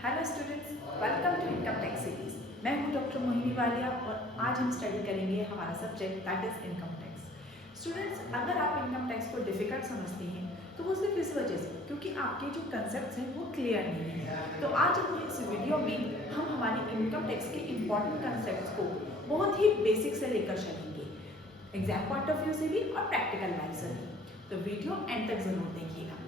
Hello students, welcome to income tax series. मैं हूं doctor Mohini Walia और आज हम स्टडी करेंगे हमारा subject that is income tax. Students, अगर आप इनकम टैक्स को डिफिकल्ट समझते हैं तो वो सिर्फ इस वजह से क्योंकि आपके जो कंसेप्ट हैं वो क्लियर नहीं है। तो आज अपने इस वीडियो में हम हमारी इनकम टैक्स के इम्पॉर्टेंट कंसेप्ट को बहुत ही बेसिक से लेकर चलेंगे, एग्जाम पॉइंट ऑफ व्यू से भी और प्रैक्टिकल लाइफ से भी। तो वीडियो एंड तक जरूर देखिएगा।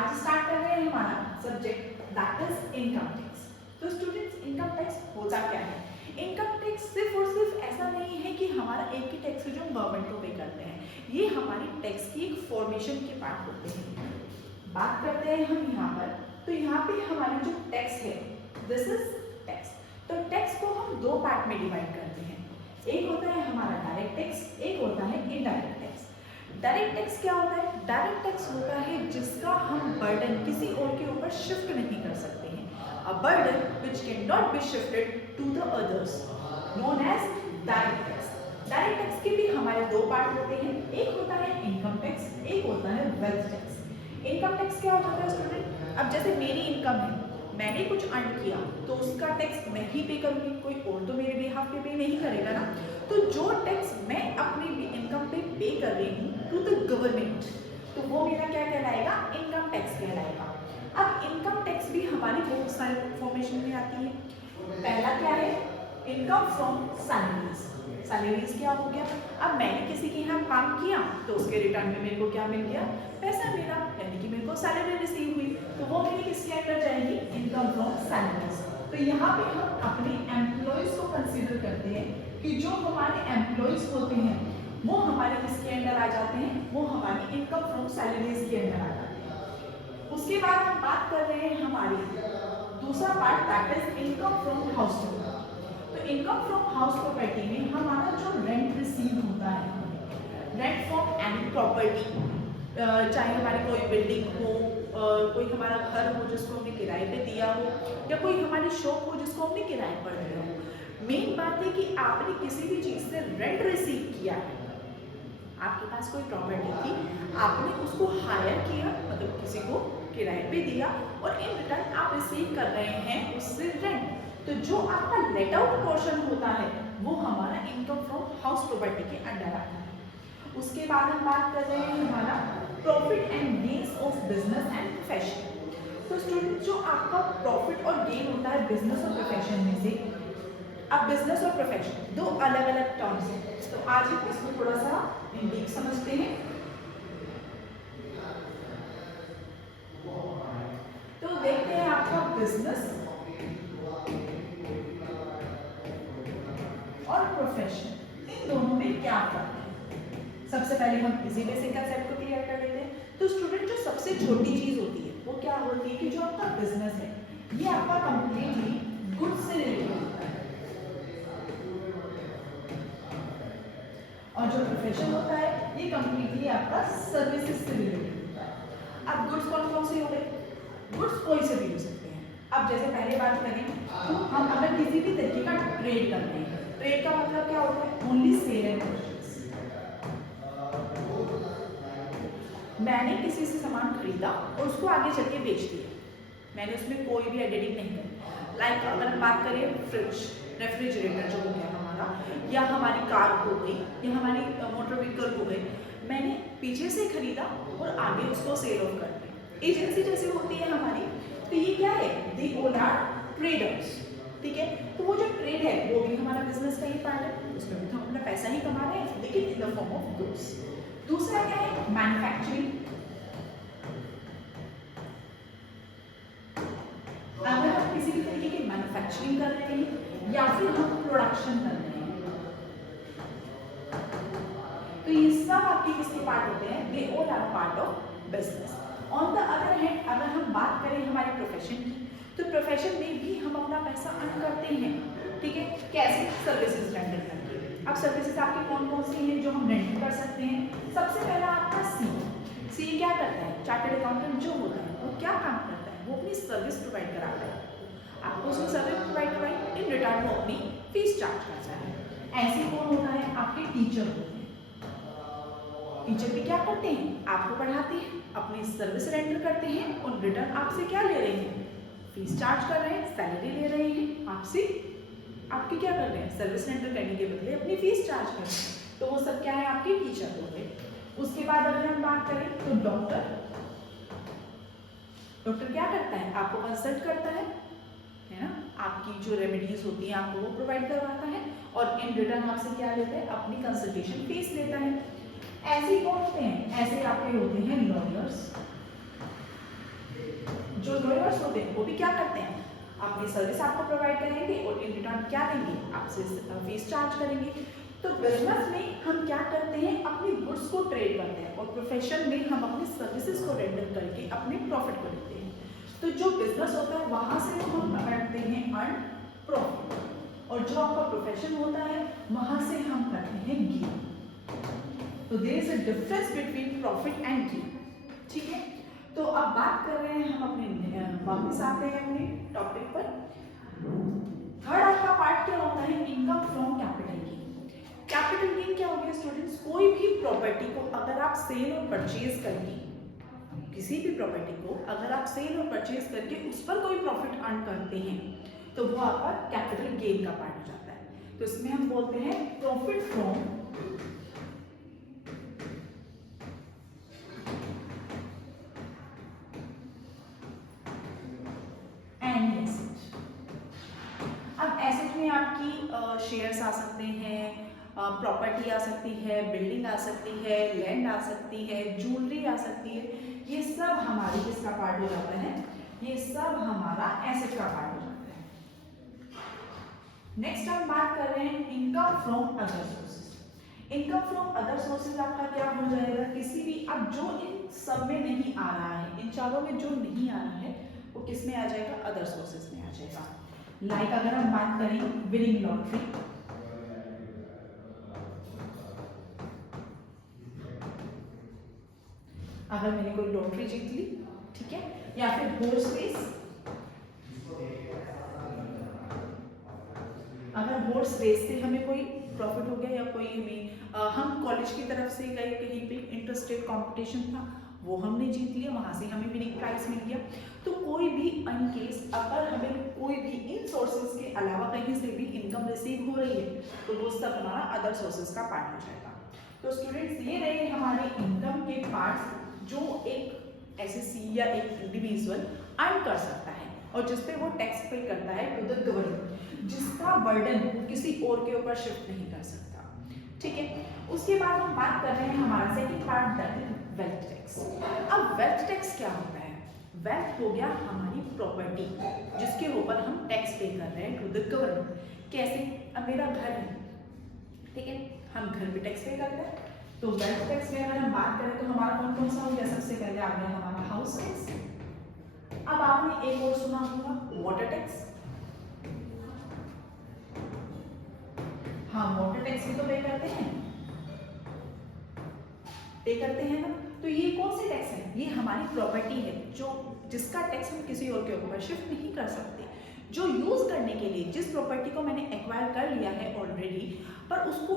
आज स्टार्ट कर रहे हैं हमारा subject that is income tax. तो स्टूडेंट्स, इनकम टैक्स होता क्या है? इनकम टैक्स सिर्फ और सिर्फ ऐसा नहीं है कि हमारा एक ही टैक्स है जो गवर्नमेंट को पे करते हैं, ये हमारी टैक्स की एक फॉर्मेशन के पार्ट होते हैं। बात करते हैं हम यहाँ पर, तो यहाँ पे हमारी जो टैक्स है दिस इज टैक्स। तो टैक्स को हम दो पार्ट में डिवाइड करते हैं, एक होता है हमारा डायरेक्ट टैक्स, एक होता है इनडायरेक्ट टैक्स। डायरेक्ट टैक्स क्या होता है? डायरेक्ट टैक्स होता है जिसका हम बर्डन किसी और के ऊपर शिफ्ट नहीं कर सकते हैं, a burden which can not be shifted to the others, known as direct tax. Direct tax के भी हमारे दो पार्ट होते हैं, एक होता है इनकम टैक्स, एक होता है वेल्थ टैक्स। इनकम टैक्स क्या होता है स्टूडेंट? अब जैसे मेरी इनकम है, मैंने कुछ अर्न किया तो उसका टैक्स मैं ही पे करूंगी, कोई और तो मेरे बिहाफ पे नहीं करेगा ना। तो जो टैक्स मैं अपनी इनकम पे कर रही हूँ टू द गवर्नमेंट, तो वो मेरा क्या कहलाएगा? इनकम टैक्स कहलाएगा। अब इनकम टैक्स भी हमारी बहुत सारे फॉर्मेशन में आती है। पहला क्या है? Income from salaries. सैलरीज क्या हो गया? अब मैंने किसी के यहाँ काम किया तो उसके रिटर्न में मेरे को क्या मिल गया? पैसा मिला, यानी कि मेरे को सैलरी रिसीव हुई, तो वो मेरी किसके अंडर जाएगी? Income from salaries. तो यहाँ पे हम अपने एम्प्लॉयज को कंसीडर करते हैं कि जो हमारे एम्प्लॉयज होते हैं वो हमारे किसके अंडर आ जाते हैं? वो हमारी इनकम फ्रॉम सैलरीज के अंडर आ जाते हैं। उसके बाद हम बात कर रहे हैं हमारी दूसरा part that is income from house property. तो इनकम फ्रॉम हाउस प्रॉपर्टी में हमारा जो रेंट रिसीव होता है, रेंट फ्रॉम एनी प्रॉपर्टी, चाहे हमारी कोई बिल्डिंग हो, कोई हमारा घर हो जिसको हमने किराए पे दिया हो, या कोई हमारी शॉप हो जिसको हमने किराए पर दिया हो। मेन बात है कि आपने किसी भी चीज से रेंट रिसीव किया है, आपके पास कोई प्रॉपर्टी थी, आपने उसको हायर किया, मतलब किसी को किराए पे दिया, और इन रिटर्न आप रिसीव कर रहे हैं उससे रेंट। तो जो आपका लेट आउट पोर्शन होता है वो हमारा इनकम फ्रॉम हाउस प्रॉपर्टी के अंडर आता है। उसके बाद हम बात कर रहे हैं हमारा profit and gains of business and profession. तो स्टूडेंट, जो आपका प्रॉफिट और गेन होता है बिजनेस और प्रोफेशन में से, अब बिजनेस और प्रोफेशन दो अलग अलग टर्म्स हैं, तो आज हम इसको थोड़ा सा डीप समझते हैं। तो देखते हैं आपका बिजनेस और प्रोफेशन, इन दोनों में क्या फर्क है। सबसे पहले हम इसी बेसिक कंसेप्ट को क्लियर कर लेते हैं। तो स्टूडेंट, जो सबसे छोटी चीज होती है वो क्या होती है कि जो आपका बिजनेस है ये आपका कंप्लीटली गुड्स से रिलेटेड होता है, और जो प्रोफेशन होता है ये कंप्लीटली आपका सर्विसेज से रिलेटेड होता है। अब गुड्स कौन कौन से हो गए? गुड्स कोई से भी हो सकते हैं। अब जैसे पहले बात करें तो हम अगर किसी भी तरीके का ट्रेड कर रहे हैं, ट्रेड का मतलब क्या होता है? Only sale and purchase. मैंने किसी से सामान खरीदा और उसको आगे चल के बेच दिया, मैंने उसमें कोई भी एडिटिंग नहीं करी। लाइक अगर हम बात करें फ्रिज, रेफ्रिजरेटर जो हो गया हमारा, या हमारी कार हो गई, या हमारी मोटर व्हीकल हो गई, मैंने पीछे से खरीदा और आगे उसको सेल ऑफ कर दिया। एजेंसी जैसे होती है हमारी, तो ये क्या है? दे ऑल आर ट्रेडर्स, ठीक है। तो वो जो ट्रेड है वो भी हमारा बिजनेस का ही पार्ट है, उसमें भी तो हम अपना पैसा ही कमा रहे हैं, लेकिन in the form of goods. दूसरा क्या है? मैन्युफैक्चरिंग। अगर हम किसी भी तरीके की मैन्युफैक्चरिंग कर रहे हैं या फिर हम प्रोडक्शन कर रहे हैं, तो ये सब आपके किसके पार्ट होते हैं? They all are part of business. On the other hand, अगर हम बात करें हमारे प्रोफेशन की, तो प्रोफेशन में भी हम अपना पैसा अर्न करते हैं, ठीक है। कैसे? सर्विसेज रेंडर करके। अब सर्विसेज आपके कौन कौन सी हैं जो हम रेंडर कर सकते हैं? सबसे पहला आपका सी क्या करता है? चार्टर्ड अकाउंटेंट जो होता है वो क्या काम करता है? वो अपनी सर्विस प्रोवाइड कराता है, आपको उसमें सर्विस प्रोवाइड करवाई, इन रिटर्न वो अपनी फीस चार्ज करता है। ऐसे कौन होता है? आपके टीचर होते हैं। टीचर भी क्या करते हैं? आपको पढ़ाते हैं, अपनी सर्विस रेंडर करते हैं, और रिटर्न आपसे क्या ले रहे हैं? फीस चार्ज कर रहे हैं, सैलरी ले रहे हैं आपसे, आपके क्या कर रहे हैं, सर्विस रेंडर करने के बदले अपनी फीस चार्ज कर रहे हैं, तो वो सब क्या है, आपके टीचर हो गए। उसके बाद अगर हम बात करें तो डॉक्टर क्या करता है, आपको कंसल्ट करता है ना, आपकी जो रेमेडीज होती हैं आपको वो प्रोवाइड करवाता है और इन रिटर्न आपसे क्या लेता है, अपनी कंसल्टेशन फीस लेता है। ऐसे कौन होते हैं, ऐसे आपके होते हैं लॉयर्स। जो लॉयर्स होते हैं वो भी क्या करते हैं, अपनी सर्विस आपको प्रोवाइड करेंगे और इन रिटर्न क्या देंगे, आपसे फीस चार्ज करेंगे। तो बिजनेस में हम क्या करते हैं, अपनी गुड्स को ट्रेड करते हैं और प्रोफेशन में हम अपनी सर्विसेज को रेंडर करके अपने प्रॉफिट को लेते हैं। तो जो बिजनेस होता है वहां से हम करते हैं अर्न प्रॉफिट, और जो आपका प्रोफेशन होता है वहां से हम करते हैं गेन। तो there is a difference between profit and gain, ठीक है। तो अब बात कर रहे हैं हम अपने, वापस आते हैं अपने टॉपिक पर। थर्ड आपका पार्ट क्या होता है, income from capital gain. Capital gain क्या हो गया स्टूडेंट्स, कोई भी प्रॉपर्टी को अगर आप सेल और परचेज करके, किसी भी प्रॉपर्टी को अगर आप सेल और परचेज करके उस पर कोई प्रॉफिट अर्न करते हैं तो वो आपका कैपिटल गेन का पार्ट हो जाता है। तो इसमें हम बोलते हैं प्रॉफिट फ्रॉम एनी एसेट। अब एसेट में आपकी शेयर्स आ सकते हैं, प्रॉपर्टी आ सकती है, बिल्डिंग आ सकती है, लैंड आ सकती है, ज्वेलरी आ सकती है, ये सब हमारी किसका पार्ट हो जाता है, ये सब हमारा एसेट का पार्ट हो जाता है। नेक्स्ट हम बात कर रहे हैं income from other sources. Income from other sources आपका क्या हो जाएगा, किसी भी, अब जो इन सब में नहीं आ रहा है, इन चारों में जो नहीं आ रहा है वो किस में आ जाएगा, अदर सोर्सेज में आ जाएगा। लाइक अगर हम बात करें विनिंग लॉटरी, अगर मैंने कोई लॉटरी जीत ली, ठीक है, या फिर हॉर्स रेस, अगर हॉर्स रेस से हमें कोई प्रॉफिट हो गया, या कोई हमें हम कॉलेज की तरफ से गए कहीं पे, इंटरस्टेट कंपटीशन था, वो हमने जीत लिया, वहां से हमें विनिंग प्राइज मिल गया। तो कोई भी इन केस अगर हमें कोई भी इन सोर्सेज के अलावा कहीं से भी इनकम रिसीव हो रही है तो वो सब हमारा अदर सोर्सेज का पार्ट हो जाएगा। तो स्टूडेंट्स ये रहे हमारे इनकम के पार्ट्स जो एक एसएससी या एक इंडिविजुअल अर्न कर सकता है और जिस पे वो टैक्स पे करता है टू द गवर्नमेंट, जिसका बर्डन किसी और के ऊपर शिफ्ट नहीं कर सकता, ठीक है। उसके बाद हम बात कर रहे हैं हमारा second part, that is wealth tax. अब वेल्थ टैक्स क्या होता है, वेल्थ हो गया हमारी प्रॉपर्टी जिसके ऊपर हम टैक्स पे कर रहे हैं टू द गवर्नमेंट। कैसे, अब मेरा घर है, ठीक है, हम घर पे टैक्स पे करते हैं, तो वेल्थ टैक्स में अगर हम बात करें तो हमारा कौन कौन सा हो गया, सबसे पहले आ गया हमारा हाउस टैक्स। अब आपने एक और सुना होगा वाटर टैक्स, हाँ वाटर टैक्स भी तो पे करते हैं ना। तो ये कौन से टैक्स है, ये हमारी प्रॉपर्टी है जो जिसका टैक्स हम किसी और के ऊपर शिफ्ट नहीं कर सकते, जो यूज करने के लिए, जिस प्रॉपर्टी को मैंने एक्वायर कर लिया है ऑलरेडी, पर उसको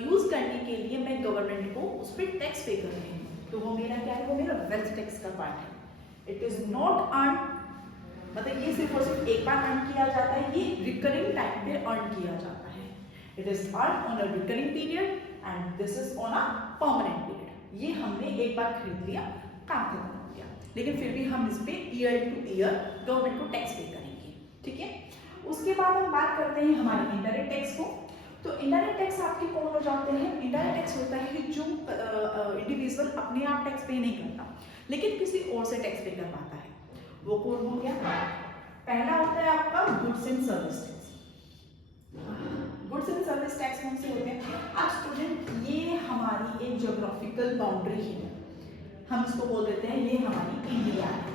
यूज करने के लिए मैं गवर्नमेंट को उस पर टैक्स पे कर रही हूँ, तो वो मेरा क्या है, वो मेरा वेल्थ टैक्स का पार्ट है। इट इज नॉट अर्न, मतलब ये सिर्फ और सिर्फ एक बार अर्न किया जाता है, ये रिकरिंग टाइम पे अर्न किया जाता है। It is earn on a recurring period and this is on a permanent period. ये हमने एक बार खरीद लिया, काम खत्म हो गया, लेकिन फिर भी हम इस पे ईयर टू ईयर गवर्नमेंट को टैक्स पे करेंगे, ठीक है। उसके बाद हम बात करते हैं हमारे इंडायरेक्ट टैक्स को। तो इंडायरेक्ट टैक्स आपके कौन हो जाते हैं, इंडायरेक्ट टैक्स होता है जो इंडिविजुअल अपने आप टैक्स पे नहीं करता लेकिन किसी और से टैक्स पे करवाता है, वो कौन हो गया, पहला होता है आपका goods and service tax. Goods and service tax कौन से होते हैं, अब स्टूडेंट ये हमारी एक ज्योग्राफिकल बाउंड्री है, हम इसको बोल देते हैं ये हमारी इंडिया है,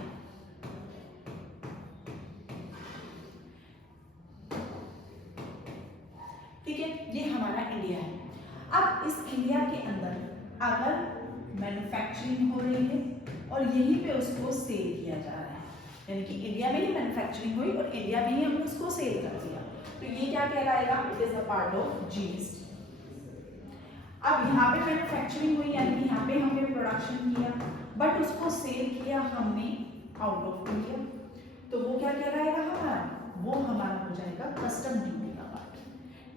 ठीक है, ये हमारा इंडिया है। अब इस इंडिया के अंदर अगर मैन्युफैक्चरिंग हो रही है और यहीं पे उसको सेल किया जा रहा है, यानी कि इंडिया में ही मैन्युफैक्चरिंग हुई और इंडिया में ही हमने उसको सेल कर दिया, तो ये क्या कहलाएगा, it is a part of GST. अब यहाँ पे मैन्युफैक्चरिंग हुई यानी कि यहाँ पे हमने प्रोडक्शन किया बट उसको सेल किया हमने आउट ऑफ इंडिया, तो वो क्या क्या कहलाएगा हमारा, वो हमारा हो जाएगा कस्टम ड्यूटी का पार्ट।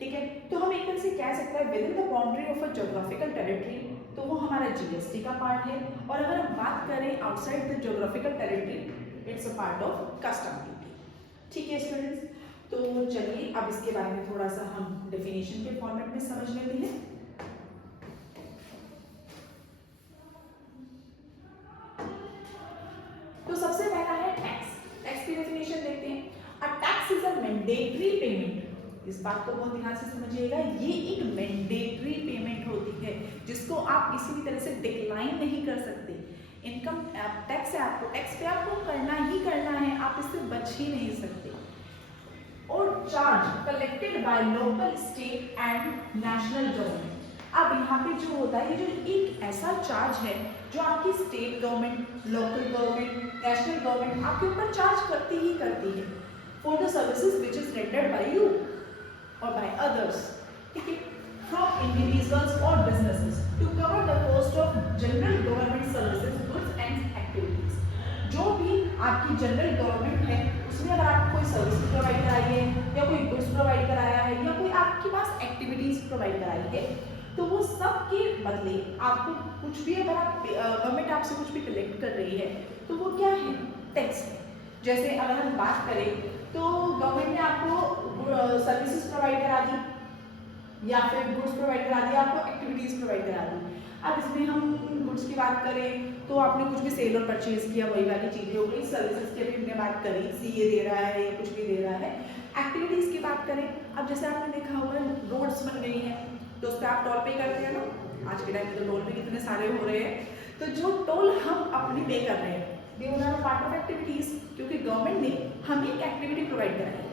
ठीक है, तो हम एक तरह से कह सकते हैं with in the boundary of a geographical territory, तो वो हमारा जीएसटी का पार्ट है। और अगर हम बात करें outside the geographical territory, it's a part of custom duty. ठीक है स्टूडेंट्स, तो चलिए अब इसके बारे में थोड़ा सा हम डेफिनेशन के फॉर्मेट में समझ लेते हैं। तो सबसे पहला है टैक्स। टैक्स की डेफिनेशन देखते हैं। A tax is a mandatory payment. इस बात को बहुत ध्यान से समझिएगा, ये एक मैंडेटरी पेमेंट होती है जिसको आप किसी भी तरह से डिक्लाइन नहीं कर सकते। इनकम टैक्स है, आपको टैक्स पे आपको करना ही करना है, आप इससे बच ही नहीं सकते। और charge collected by local, state and national government. अब यहाँ पे जो होता है, ये जो एक ऐसा चार्ज है जो आपकी state government, local government, national government आपके ऊपर चार्ज करती ही करती है for the services which is rendered by you और बाय अदर्स। ठीक है, फ्रॉम इंडिविजुअल्स और businesses to cover the cost of general government services, goods and activities. जो भी आपकी जनरल गवर्नमेंट है उसमें अगर आपको कोई सर्विस प्रोवाइड कराई है या कोई गुड्स प्रोवाइड कराया है या कोई आपके पास एक्टिविटीज प्रोवाइड कराई है, तो वो सब के बदले आपको कुछ भी, अगर आप गवर्नमेंट आपसे कुछ भी कलेक्ट कर रही है तो वो क्या है, टैक्स है। जैसे अगर हम बात करें तो गवर्नमेंट ने आपको सर्विसेज प्रोवाइड करा दी या फिर गुड्स प्रोवाइड करा दी, आपको एक्टिविटीज प्रोवाइड करा दी। अब इसमें हम गुड्स की बात करें तो आपने कुछ भी सेल और परचेज किया, वही वाली चीजें हो गई। सर्विसेज की अभी हमने बात करी, सीए दे रहा है या कुछ भी दे रहा है। एक्टिविटीज की बात करें, अब जैसे आपने देखा होगा रोड्स बन गई हैं तो उस पर आप टोल पे करते हैं ना, आज के टाइम में तो टोल पे कितने सारे हो रहे हैं। तो जो टोल हम अपनी पे कर रहे हैं, they are part of activities, क्योंकि गवर्नमेंट ने हमें एक एक्टिविटी प्रोवाइड कराई है,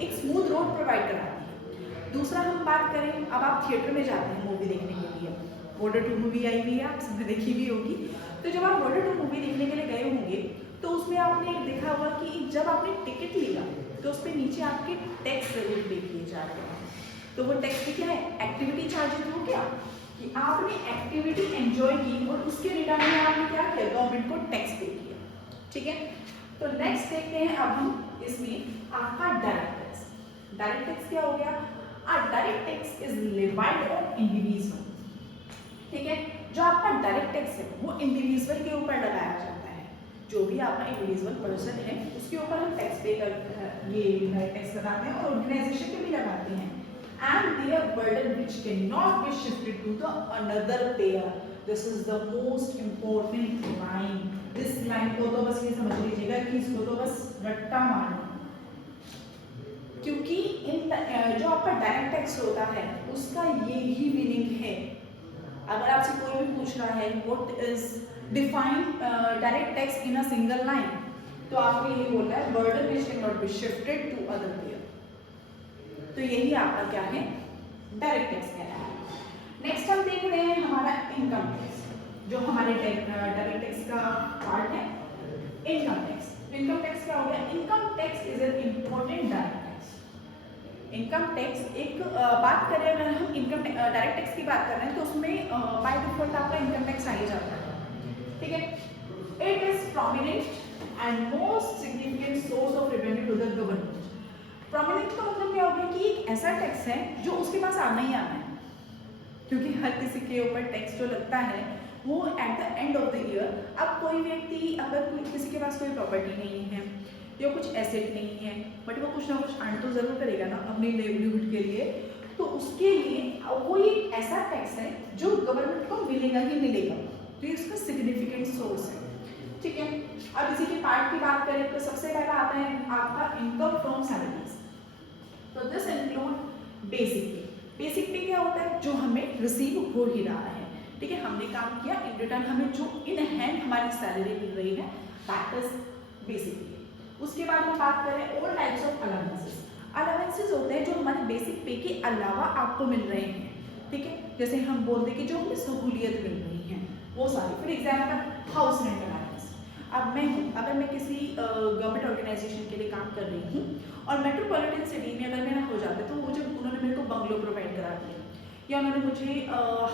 एक स्मूथ रोड प्रोवाइड करा दी है। दूसरा हम बात करें, अब आप थिएटर में जाते हैं मूवी देखने के लिए, बॉर्डर 2 मूवी आई हुई है, आप सबने देखी भी होगी। तो जब आप बॉर्डर 2 मूवी देखने के लिए गए होंगे तो उसमें आपने देखा होगा कि जब आपने टिकट लिया तो उस पर नीचे आपके टैक्स जरूर पे किए जा रहे हैं। तो वो टैक्स भी क्या है, एक्टिविटी चार्जेस हो गया कि आपने एक्टिविटी एंजॉय की और उसके रिटर्न में आपने क्या किया, गवर्नमेंट को टैक्स पे किया। ठीक है, तो नेक्स्ट देखते हैं अब हम इसमें आपका डायरेक्ट टैक्स। डायरेक्ट टैक्स क्या हो गया, direct tax is levied on individual. ठीक है, जो आपका डायरेक्ट टैक्स है वो इंडिविजुअल के ऊपर लगाया जाता है। जो भी आपका इंडिविजुअल पर्सन है उसके ऊपर हम टैक्स पे कर ये टैक्स लगाते हैं और ऑर्गेनाइजेशन पे भी लगाते हैं। And their burden which cannot be shifted to the another payer. This is the most important line. This line को तो बस ये समझ लीजिएगा कि इसको तो बस रट्टा मारना, क्योंकि जो आपका डायरेक्ट टैक्स होता है उसका ये ही मीनिंग है। अगर आपसे कोई भी पूछ रहा है what is define direct tax in a single line, तो आपको यही बोलना है burden which can not be shifted to other payer. तो यही आपका क्या है, डायरेक्ट टैक्स कहलाता है। नेक्स्ट हम देख रहे हैं हमारा इनकम टैक्स, जो हमारे डायरेक्ट टैक्स का पार्ट है। इनकम टैक्स, इनकम टैक्स क्या हो गया, income tax is an important direct tax. Income tax एक बात करें, अगर हम इनकम डायरेक्ट टैक्स की बात कर रहे हैं तो उसमें बाय डिफॉल्ट आपका इनकम टैक्स आ ही जाता है। ठीक है, it is prominent and most significant source of revenue to the government. Prominent का मतलब क्या हो गया कि एक ऐसा टैक्स है जो उसके पास आना ही आना है, क्योंकि हर किसी के ऊपर टैक्स जो लगता है वो at the end of the year. अब कोई व्यक्ति, अगर किसी के पास कोई प्रॉपर्टी नहीं है या कुछ एसेट नहीं है, बट वो कुछ ना कुछ अर्न तो जरूर करेगा ना अपनी लिवलीहुड के लिए, तो उसके लिए वो एक ऐसा टैक्स है जो गवर्नमेंट को मिलेगा ही मिलेगा, तो ये इसका सिग्निफिकेंट सोर्स है। ठीक है, अब इसी के पार्ट की बात करें तो सबसे पहला आता है आपका इनकम फ्रॉम सैलरीज। तो दिस इंक्लूड बेसिक पे। बेसिक पे क्या होता है, जो हमें रिसीव हो ही रहा है। ठीक है, हमने काम किया, इन रिटर्न हमें जो इन हैंड हमारी सैलरी मिल रही है, दैट इज बेसिक पे। उसके बाद हम बात करें all types of allowances. Allowances होते हैं जो हमारे बेसिक पे के अलावा आपको मिल रहे हैं। ठीक है, जैसे हम बोलते हैं कि जो हमें सहूलियत मिल रही है वो सारी, for example house rent allowance. अब मैं हूँ, अगर मैं किसी गवर्नमेंट ऑर्गेनाइजेशन के लिए काम कर रही हूँ और मेट्रोपॉलिटन सिटी में अगर मेरा हो जाता है, तो वो जब उन्होंने मेरे को बंगलो प्रोवाइड करा दिया, या उन्होंने मुझे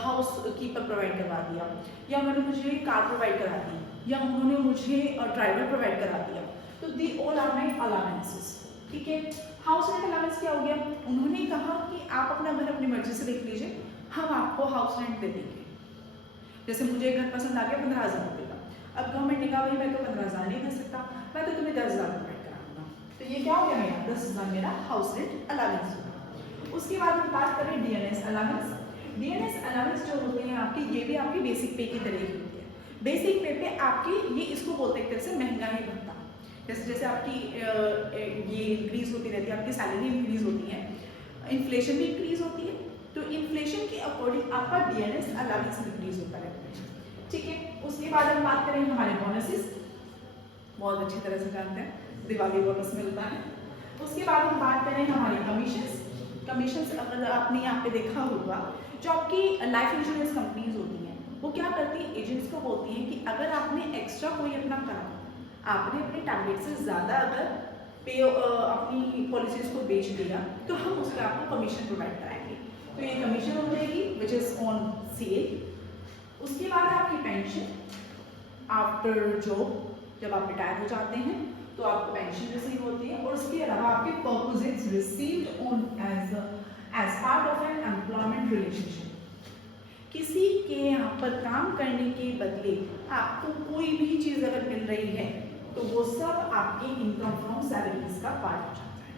हाउस कीपर प्रोवाइड करवा दिया, या उन्होंने मुझे कार प्रोवाइड करा दी, या उन्होंने मुझे ड्राइवर प्रोवाइड करा दिया, तो the all are my allowances, ठीक है। हाउस रेंट अलाउंस क्या हो गया, उन्होंने कहा कि आप अपना घर अपनी मर्जी से देख लीजिए, हम आपको हाउस रेंट दे देंगे। जैसे मुझे एक घर पसंद आ गया 15,000 रुपये का, अब गवर्नमेंट ने कहा भाई मैं तो 15,000 नहीं दे सकता, मैं तो तुम्हें 10,000 प्रोवाइड कराऊंगा, तो ये क्या हो गया मेरा 10,000 मेरा हाउस रेंट अलाउंस होगा। उसके बाद हम बात करें डीएनएस अलाउंस। डीएनएस अलाउंस जो होते हैं आपकी, ये भी आपकी बेसिक पे की तरह ही होती है। बेसिक पे पे आपकी ये इसको बोलते हैं एक तरह से महंगाई भत्ता। जैसे जैसे आपकी ये इंक्रीज होती रहती है, आपकी सैलरी इंक्रीज होती है, इन्फ्लेशन भी इंक्रीज होती है, तो इन्फ्लेशन के अकॉर्डिंग आपका डीएनएस अलाउंस इंक्रीज होता रहता है, ठीक है। उसके बाद हम बात करें हमारे बोनसेस, बहुत अच्छी तरह से जानते हैं दिवाली बोनस मिलता है। उसके बाद हम बात करें हमारे कमीशंस। कमीशंस अगर आपने यहाँ पे देखा होगा, जो आपकी लाइफ इंश्योरेंस कंपनीज होती हैं वो क्या करती है, एजेंट्स को बोलती हैं कि अगर आपने एक्स्ट्रा कोई अपना करा, आपने अपने टारगेट से ज़्यादा अगर पे अपनी पॉलिसीज को बेच दिया, तो हम उसका आपको कमीशन प्रोवाइड कराएंगे, तो ये कमीशन हो जाएगी विच इज़ ऑन सेल। उसके बाद आपकी पेंशन आफ्टर जॉब, जब आप रिटायर हो जाते हैं तो आपको पेंशन रिसीव होती है, और उसके अलावा आपके perquisites received on as part of an employment relationship. किसी के यहाँ पर काम करने के बदले आपको कोई भी चीज़ अगर मिल रही है तो वो सब आपके इनकम फ्रॉम सैलरीज का पार्ट हो जाता है।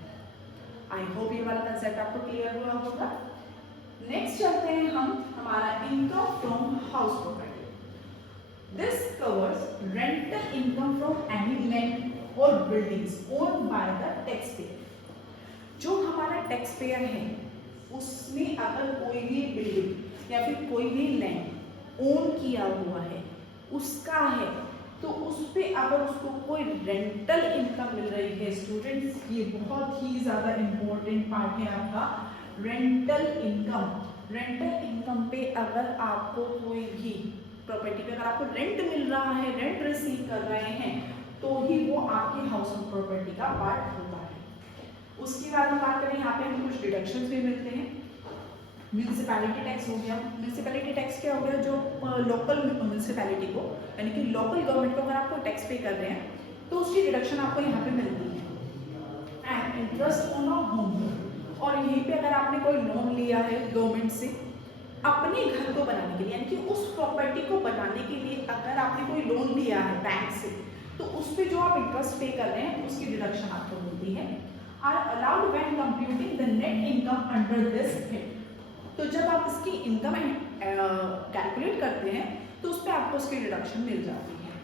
आई होप ये वाला कंसेप्ट आपको क्लियर हुआ होगा। नेक्स्ट चलते हैं हम हमारा income from house property. This covers rental income from any land or buildings owned by the tax payer. जो हमारा टैक्स पेयर है उसने अगर कोई भी बिल्डिंग या फिर कोई भी लैंड ओन किया हुआ है, उसका है, तो उस पर अगर उसको कोई रेंटल इनकम मिल रही है, स्टूडेंट्स ये बहुत ही ज़्यादा इम्पोर्टेंट पार्ट है आपका रेंटल इनकम। रेंटल इनकम पे अगर आपको कोई भी प्रॉपर्टी पे अगर आपको रेंट मिल रहा है, रेंट रिसीव कर रहे हैं, तो ही वो आपके हाउस होल्ड प्रॉपर्टी का पार्ट होता है। उसके बाद हम बात करें, यहाँ पे हमें कुछ डिडक्शंस भी मिलते हैं। म्यूनसिपैलिटी टैक्स हो गया। म्यूनसिपैलिटी टैक्स क्या हो गया, जो लोकल म्यूनसिपैलिटी को यानी कि लोकल गवर्नमेंट को अगर आपको टैक्स पे कर रहे हैं तो उसकी डिडक्शन आपको यहाँ पे मिलती है। And interest on a home loan, और यहीं पे अगर आपने कोई लोन लिया है गवर्नमेंट से अपने घर को बनाने के लिए, यानी कि उस प्रॉपर्टी को बनाने के लिए अगर आपने कोई लोन लिया है बैंक से, तो उस पर जो आप इंटरेस्ट पे कर रहे हैं उसकी डिडक्शन आपको मिलती है। Are allowed when computing the net income under this head. तो जब आप इसकी इनकम कैलकुलेट करते हैं तो उस पर आपको उसकी डिडक्शन मिल जाती है।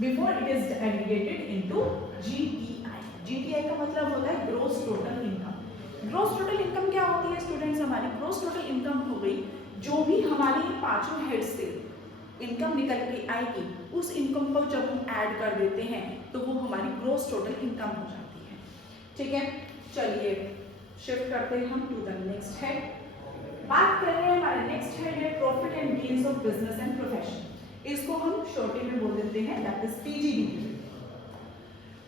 Before it is aggregated into GTI. GTI का मतलब होता है gross total income. Gross total income क्या होती है स्टूडेंट्स, हमारी ग्रोस टोटल इनकम हो गई जो भी हमारी पांचों हेड से इनकम निकल के आएगी, उस इनकम को जब हम ऐड कर देते हैं तो वो हमारी ग्रोस टोटल इनकम हो जाती है, ठीक है। चलिए शिफ्ट करते हैं हम टू द नेक्स्ट हेड। बात कर रहे हैं हमारे नेक्स्ट हेड है profit and gains of business and profession. इसको हम शॉर्टली में बोल देते हैं that is PGB.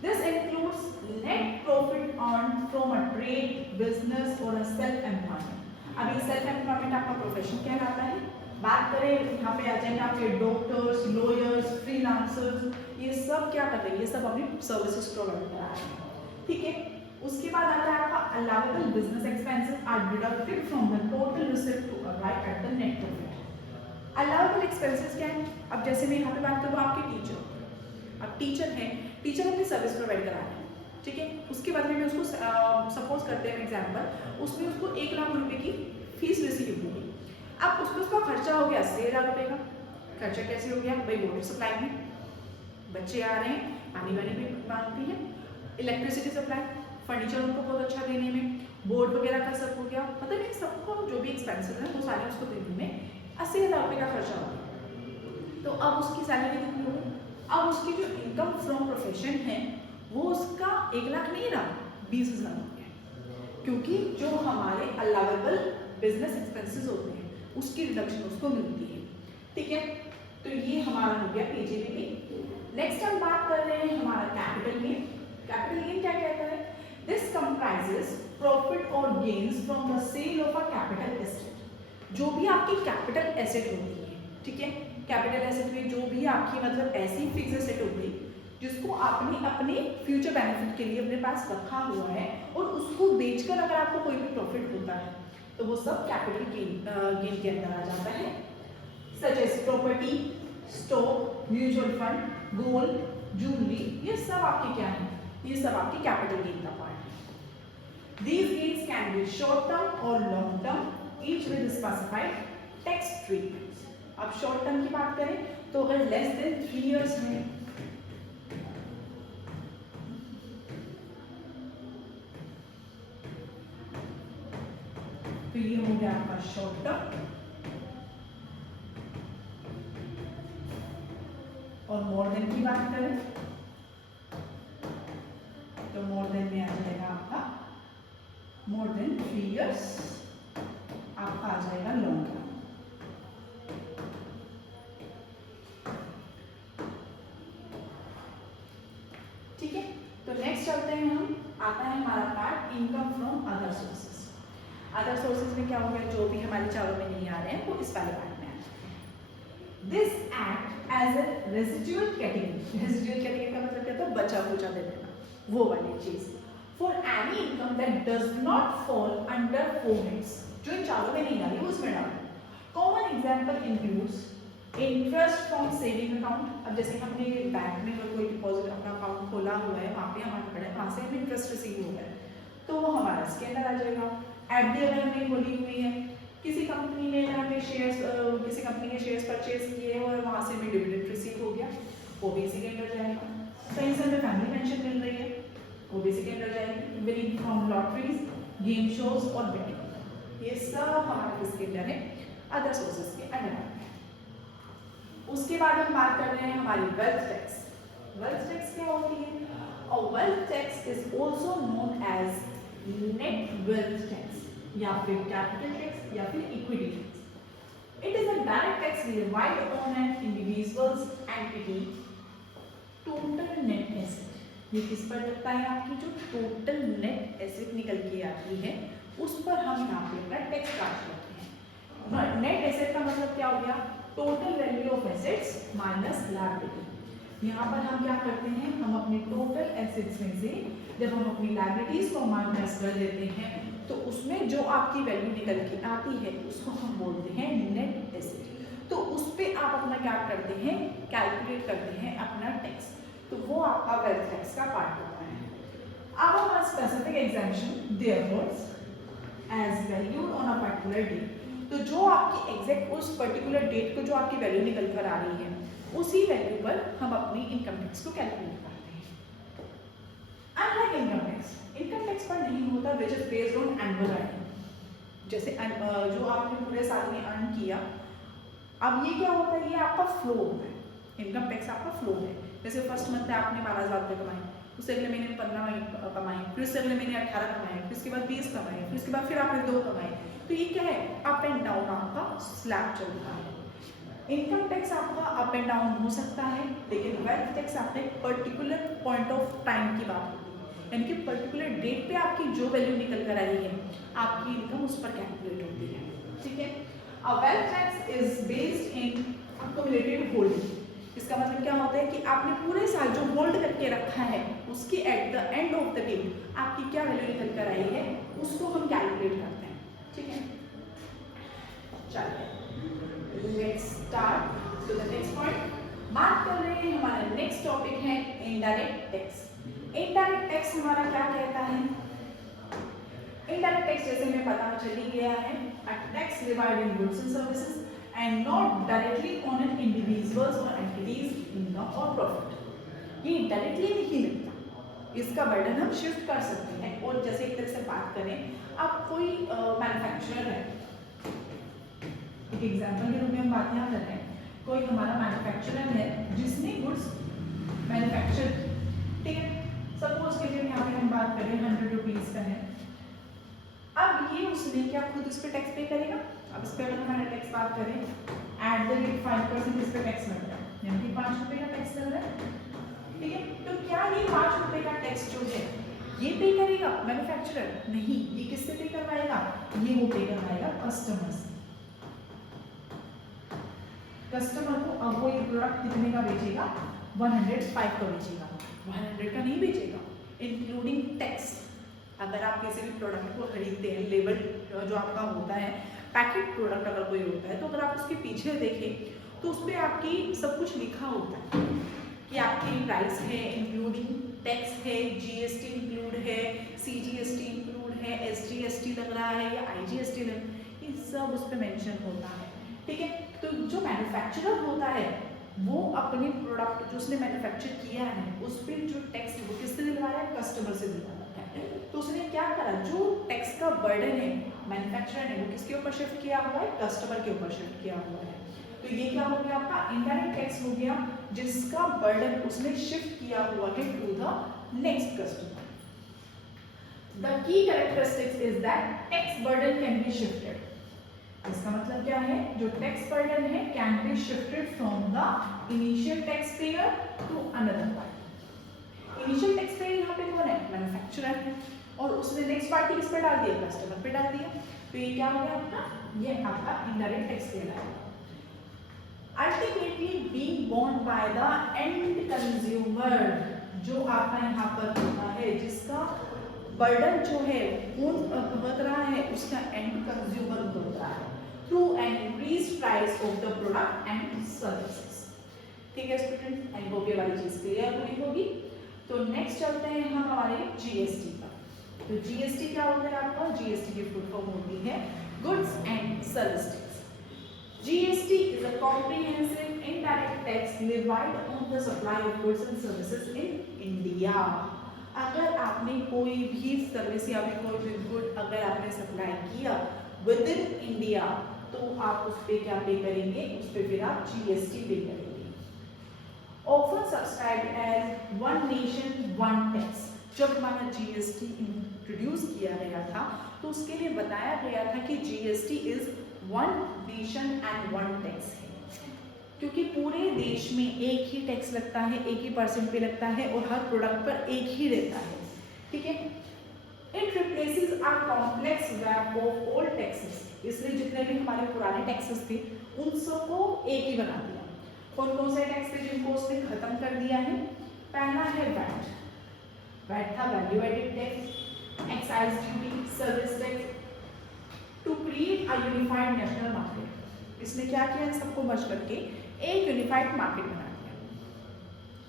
This includes net profit earned from a trade, business और अ सेल्फ एम्प्लॉयमेंट। अभी सेल्फ एम्प्लॉयमेंट आपका प्रोफेशन कहलाता है। बात करें यहाँ पे आ जाएंगे आपके डॉक्टर्स, लॉयर्स, फ्रीलांसर्स, ये सब क्या कर रहे हैं, ये सब अपनी सर्विसेज प्रोवाइड करा रहे हैं, ठीक है। उसके बाद आता है आपका allowable business expenses are deducted from the total received to arrive at the net profit. Allowable expenses क्या है, अब जैसे मैं यहाँ पे बात करूँ आपके टीचर, अब टीचर है, टीचर अपनी सर्विस प्रोवाइड करा रहे हैं, ठीक है। उसके बाद में उसको सपोज करते हैं एग्जाम्पल, उसमें उसको 1 लाख रुपए की फीस रिसीव होगी। अब उसका खर्चा हो गया 80,000 रुपये का। खर्चा कैसे हो गया भाई, वाटर सप्लाई में बच्चे आ रहे हैं, पानी वानी भी मांगती है, इलेक्ट्रिसिटी सप्लाई, फर्नीचर उनको बहुत अच्छा देने में, बोर्ड वगैरह का सब हो गया, मतलब इन सबको जो भी एक्सपेंसेस हैं वो सारे उसको देने में 80,000 रुपये का खर्चा हो गया। तो अब उसकी सैलरी कितनी होगी, अब उसकी जो इनकम फ्रॉम प्रोफेशन है वो उसका 1 लाख नहीं रहा, 20,000 हो गया, क्योंकि जो हमारे अलाउएबल बिजनेस एक्सपेंसेस होते हैं उसकी रिडक्शन उसको मिलती है, ठीक है। तो ये हमारा हो गया पीजीबीपी। नेक्स्ट हम बात कर रहे हैं हमारा कैपिटल गेन। कैपिटल गेन क्या कहता है, दिस कंप्राइजेस प्रॉफिट और gains from the sale of a capital asset. जो भी आपकी कैपिटल एसेट होती है, ठीक है, कैपिटल एसेट में जो भी आपकी मतलब ऐसी फिक्स एसेट हो गई जिसको आपने अपने फ्यूचर बेनिफिट के लिए अपने पास रखा हुआ है और उसको बेचकर अगर आपको कोई भी प्रॉफिट होता है तो वो सब कैपिटल गेन के अंदर आ जाता है। Such as property, stock, mutual fund, gold, jewellery, ये सब आपके क्या है, ये सब आपके कैपिटल गेन का पार्ट है। These gains can be short term or long term, each with specified tax treatments. अब शॉर्ट टर्म की बात करें तो अगर लेस देन 3 इयर्स में तो ये हो गया आपका शॉर्ट टर्म, और मोर देन की बात करें तो मोर देन में आ जाएगा आपका मोर देन 3 इयर्स, आपका आ जाएगा लॉन्ग टर्म। ठीक है, तो नेक्स्ट चलते हैं हम, आता है हमारा part income from other sources. Other sources में क्या हो गया, जो भी हमारे चारों में नहीं आ रहे हैं वो इस वाले पार्ट में आ जाएंगे। This act as a residual category. Residual category का मतलब क्या था, बचा खुचा दे देना, वो वाली चीज। For any income that does not fall under 4 heads, जो इन चारों में नहीं आ रही उसमें डालो। Common example includes interest from saving account. अब जैसे हमने बैंक में कोई डिपॉजिट अपना अकाउंट खोला हुआ है, वहाँ पे हमारा पड़ा है, वहाँ से हमें इंटरेस्ट रिसीव हो गया है, तो वो हमारा इसके अंदर आ जाएगा। एफडी अगर हमने खोली हुई है, किसी कंपनी में हमने शेयर्स, किसी कंपनी के शेयर्स परचेज किए और वहाँ से हमें डिविडेंड रिसीव हो गया, वो भी इसी के अंदर जाएगा। कहीं से हमें फैमिली पेंशन मिल रही है, वो भी इसी के अंदर जाएगी। Winning from lotteries, game shows और बेटिंग, ये सब हमारे किसके अंदर है, अदर सोर्सेज के अंदर। उसके बाद हम बात कर रहे हैं हमारी वेल्थ टैक्स। वेल्थ टैक्स क्या होती है, और wealth tax is also known as net wealth tax, या फिर कैपिटल टैक्स, या फिर equity tax. It is a direct tax levied on an individual's entity total net asset। ये किस पर लगता है, आपकी जो टोटल नेट एसेट निकल के आती है उस पर हम यहाँ पे अपना टैक्स काट करते हैं। नेट एसेट का मतलब क्या हो गया, total value of assets minus liability. यहाँ पर हम क्या करते हैं, हम अपने टोटल एसेट्स में से जब हम अपनी लायबिलिटीज को माइनस कर देते हैं तो उसमें जो आपकी वैल्यू निकल के आती है उसको हम बोलते हैं नेट एसेट। तो उस पर आप अपना क्या करते हैं, कैलकुलेट करते हैं अपना टैक्स, तो वो आपका वेल्थ टैक्स का पार्ट होता है। अब हमारा specific exemption therefore as valued on a particular date, तो जो आपकी एग्जैक्ट उस पर्टिकुलर डेट को जो आपकी वैल्यू निकल कर आ रही है उसी वैल्यू पर हम अपनी इनकम टैक्स को कैलकुलेट करते हैं। अनलाइक इनकम टैक्स पर नहीं होता which is based on annual earning. जैसे जो आपने पूरे साल में अर्न किया, अब ये क्या होता है, ये आपका फ्लो होता है, इनकम टैक्स आपका फ्लो है। जैसे फर्स्ट मंथ में आपने 12,000 रुपये कमाए, उससे अगले महीने 15 कमाए, फिर उससे अगले महीने 18 कमाए, फिर उसके बाद 20 कमाए, फिर उसके बाद फिर आपने 2 कमाए। तो ये क्या है, अप एंड डाउन आपका स्लैब चलता है। इनकम टैक्स आपका अप एंड डाउन हो सकता है, लेकिन वेल्थ टैक्स आपका एक पर्टिकुलर पॉइंट ऑफ टाइम की बात होती है, यानी कि पर्टिकुलर डेट पे आपकी जो वैल्यू निकल कर आई है आपकी इनकम उस पर कैलकुलेट होती है। ठीक है, wealth tax is based in accumulated holding. इसका मतलब क्या होता है कि आपने पूरे साल जो होल्ड करके रखा है उसके at the end of the day आपकी क्या वैल्यू निकल कर आई है उसको हम कैलकुलेट करते हैं। ठीक है, चलिए let's start to the next point. बात कर रहे हैं, हमारा नेक्स्ट टॉपिक है इनडायरेक्ट टैक्स। इनडायरेक्ट टैक्स हमारा क्या कहता है, इनडायरेक्ट टैक्स जैसे हमें पता चल ही गया है, a tax levied in goods and services and not directly on an individuals or entities income or profit। ये डायरेक्टली नहीं लगता, इसका बर्डन हम शिफ्ट कर सकते हैं। और जैसे एक तरह से बात करें, अब कोई मैन्युफैक्चरर है, एक एग्जांपल के रूप में हम बात यहाँ कर रहे हैं, कोई हमारा मैन्युफैक्चरर है जिसने गुड्स मैन्युफैक्चर, ठीक है, सपोज के लिए यहाँ पे हम बात करें 100 रुपीज़ का है। अब ये उसने क्या खुद उस पर टैक्स पे करेगा, अब इस पर अगर हमारा टैक्स बात करें एट द रेट 5% इस पर टैक्स लग रहा है, यानी कि 5 रुपये का टैक्स लग रहा है। ठीक है, तो क्या ये 5 रुपये का टैक्स जो है ये पे करेगा मैन्युफैक्चरर? नहीं, ये किससे पे करवाएगा, ये वो पे करवाएगा कस्टमर से। कस्टमर को अब वो ये प्रोडक्ट कितने का बेचेगा, 105 का बेचेगा, 100 का नहीं बेचेगा, इंक्लूडिंग टैक्स। अगर आप किसी भी प्रोडक्ट को खरीदते हैं, लेबल जो आपका होता है, पैकेट प्रोडक्ट अगर कोई होता है, तो अगर आप उसके पीछे देखें तो उस पर आपकी सब कुछ लिखा होता है कि आपकी प्राइस है, इंक्लूडिंग टैक्स है, जीएसटी इंक्लूड है, सीजीएसटी इंक्लूड है, एसजीएसटी लग रहा है या आईजीएसटी लग, ये सब उस पर मेंशन होता है। ठीक है, तो जो मैन्युफैक्चरर होता है वो अपने प्रोडक्ट जो उसने मैन्युफैक्चर किया है उस पर जो टैक्स वो किससे दिलवा रहा है, कस्टमर से दिलवा रहा है। तो उसने क्या करा, जो टैक्स का बर्डन है मैन्युफैक्चरर ने वो किसके ऊपर शिफ्ट किया हुआ है, कस्टमर के ऊपर शिफ्ट किया हुआ है। तो ये क्या हो गया आपका इनडायरेक्ट टैक्स हो गया, जिसका बर्डन उसने शिफ्ट किया हुआ है to the next customer. The key characteristics is that tax burden can be shifted. इसका मतलब क्या है, जो टैक्स बर्डन है can be shifted from the initial tax payer to another party. Initial tax payer यहाँ पे कौन है, मैन्युफैक्चरर है, और उसने नेक्स्ट पार्टी किस पे डाल दिया, कस्टमर पे डाल दिया। तो ये क्या हो गया आपका, ये आपका इनडायरेक्ट टैक्स पेयर है। Ultimately being borne by the end consumer, जो आपका यहाँ पर होता है, जिसका बर्डन जो है कौन भुगत रहा है, उसका एंड कंज्यूमर भुगत रहा है through an increased price of the product and services. ठीक है स्टूडेंट, आई होप ये वाली चीज क्लियर हुई होगी। तो नेक्स्ट चलते हैं हम हमारे जीएसटी पर। तो जीएसटी क्या होता है आपका, जीएसटी की फुल फॉर्म होती है goods and service tax. GST is a comprehensive indirect tax levied on the supply of goods and services in India. अगर आपने कोई भी सर्विस या फिर कोई भी गुड अगर आपने सप्लाई किया विद इन इंडिया, तो आप उस पर क्या पे करेंगे, उस पर फिर आप जीएसटी पे करेंगे। Often subscribed as one nation one tax. जब हमारा जीएसटी इंट्रोड्यूस किया गया था तो उसके लिए बताया गया था कि GST is one nation and one tax है, क्योंकि पूरे देश में एक ही टैक्स लगता है, एक ही परसेंट पे लगता है और हर प्रोडक्ट पर एक ही रहता है। ठीक है, it replaces a complex web of all taxes. इसलिए जितने भी हमारे पुराने टैक्सेस थे उन सबको एक ही बना दिया। कौन कौन से टैक्स थे जिनको उसने खत्म कर दिया है, पहला है वैट, वैट था value added tax, excise duty, service tax, to create a unified national market. इसने क्या किया, इन सबको मर्ज करके एक यूनिफाइड मार्केट बना दिया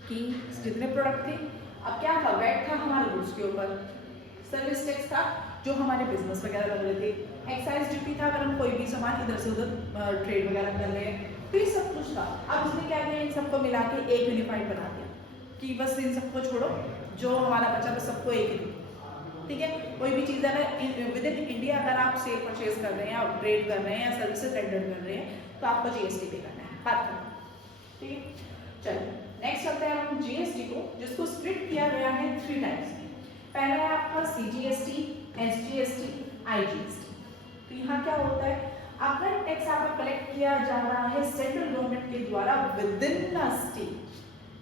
कि जितने प्रोडक्ट थे, अब क्या था, वैट था हमारे गुड्स के ऊपर, सर्विस टैक्स था जो हमारे बिजनेस वगैरह लग रहे थे, एक्साइज ड्यूटी था अगर हम कोई भी सामान इधर से उधर ट्रेड वगैरह कर रहे हैं, तो ये सब कुछ था। अब उसने क्या किया, इन सबको मिला के एक यूनिफाइड बना दिया कि बस इन सबको छोड़ो, जो हमारा बचा बस सबको एक ही। ठीक है, कोई भी चीज़ अगर विद इन इंडिया अगर आप सेल परचेज कर रहे हैं, आप ट्रेड कर रहे हैं या सर्विसेज रेंडर कर रहे हैं, तो आपको जीएसटी पे करना है, बात करना। ठीक है, चलिए नेक्स्ट चलते हैं हम जीएसटी को, जिसको स्प्लिट किया गया है 3 टाइप्स में। पहला है आपका सीजीएसटी, एसजीएसटी, आईजीएसटी। तो यहाँ क्या होता है, अगर टैक्स आपका कलेक्ट किया जा रहा है सेंट्रल गवर्नमेंट के द्वारा विद इन द स्टेट,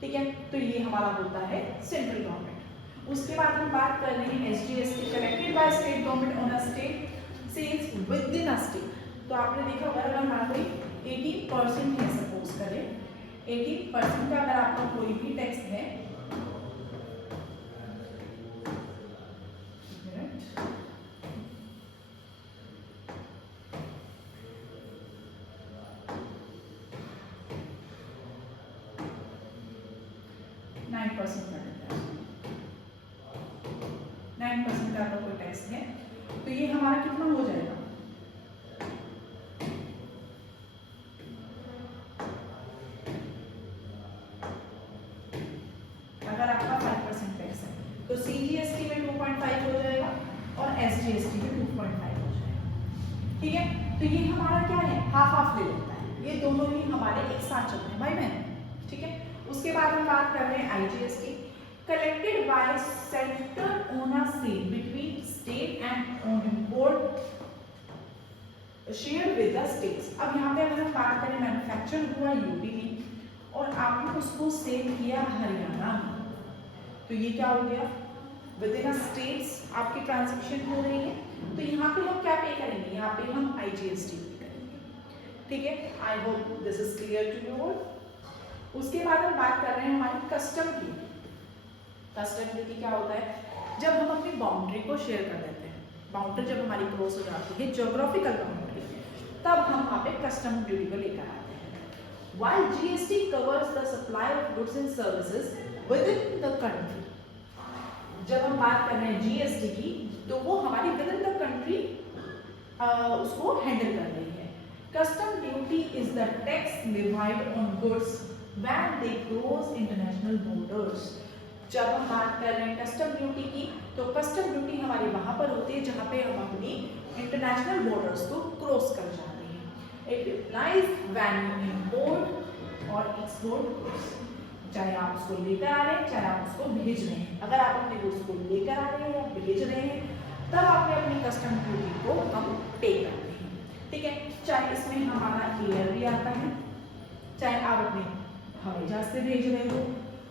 ठीक है, तो ये हमारा होता है सेंट्रल गवर्नमेंट। उसके बाद हम बात कर रहे हैं SGST, collected by state government on a state sales within a state. तो आपने देखा होगा अगर हमारा कोई 18% है, सपोज करें 18% का अगर आपका कोई भी टैक्स है, 9% का आपका कोई टैक्स है, तो ये हमारा कितना हो जाएगा, अगर आपका 5% टैक्स है तो सीजीएसटी में 2.5 हो जाएगा और एसजीएसटी में 2.5 हो जाएगा। ठीक है, तो ये हमारा क्या है, हाफ हाफ ले लेता है, ये दोनों ही हमारे एक साथ चलते हैं भाई बहन। ठीक है, उसके बाद हम बात कर रहे हैं IGST, collected by center on a sale between state and on import shared with the states। अब यहाँ पे अगर हम बात करें मैन्युफैक्चर हुआ यूपी में और आपने उसको सेल किया हरियाणा में, तो ये क्या हो गया, विद इन स्टेट्स आपकी ट्रांजैक्शन हो रही है, तो यहाँ पे हम क्या पे करेंगे, यहाँ पे हम आईजीएसटी पे करेंगे। ठीक है, I hope this is clear to you all. उसके बाद हम बात कर रहे हैं हमारी कस्टम ड्यूटी। कस्टम ड्यूटी क्या होता है? जब हम अपनी बाउंड्री को शेयर कर देते हैं, बाउंड्री जब हमारी क्रॉस हो जाती है, ज्योग्राफिकल बाउंड्री, तब हम वहाँ पे कस्टम ड्यूटी को लेकर आते हैं। While GST covers the supply of goods and services within the country, जब हम बात कर रहे हैं GST की, तो वो हमारी within the country उसको हैंडल कर रही है। Custom duty is the tax levied on goods when they cross international borders। जब हम बात कर रहे हैं कस्टम ड्यूटी की, तो कस्टम ड्यूटी हमारी वहां पर होती है जहां पे हम अपनी इंटरनेशनल बॉर्डर्स को क्रॉस कर जाते हैं। It applies when you import और एक्सपोर्ट गुड्स, चाहे आप उसको लेकर आ रहे हैं, चाहे आप उसको भेज रहे हैं। अगर आप अपने गुड्स को लेकर आ रहे हैं या भेज रहे हैं, तब आपने अपनी कस्टम ड्यूटी को हम पे करते हैं, ठीक है। चाहे इसमें हमारा एयर भी आता है, चाहे आप अपने हवाई जहाज से भेज रहे हो,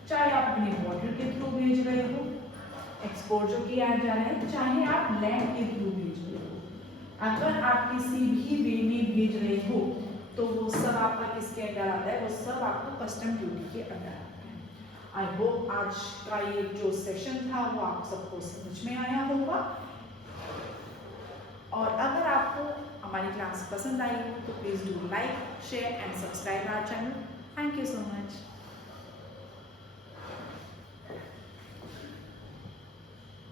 चाहे आप अपने वाटर के थ्रू भेज रहे हो, एक्सपोर्ट जो किया जा रहा है, चाहे आप लैंड के थ्रू भेज रहे हो। अगर आप किसी भी वे में भेज रहे हो, तो वो सब आपका किसके अंडर आता है? वो सब आपको कस्टम ड्यूटी के अंडर आता है। आई होप आज का ये जो सेशन था वो आप सबको समझ में आया होगा। और अगर आपको हमारी क्लास पसंद आई हो तो please do like, share and subscribe our channel. Thank you so much.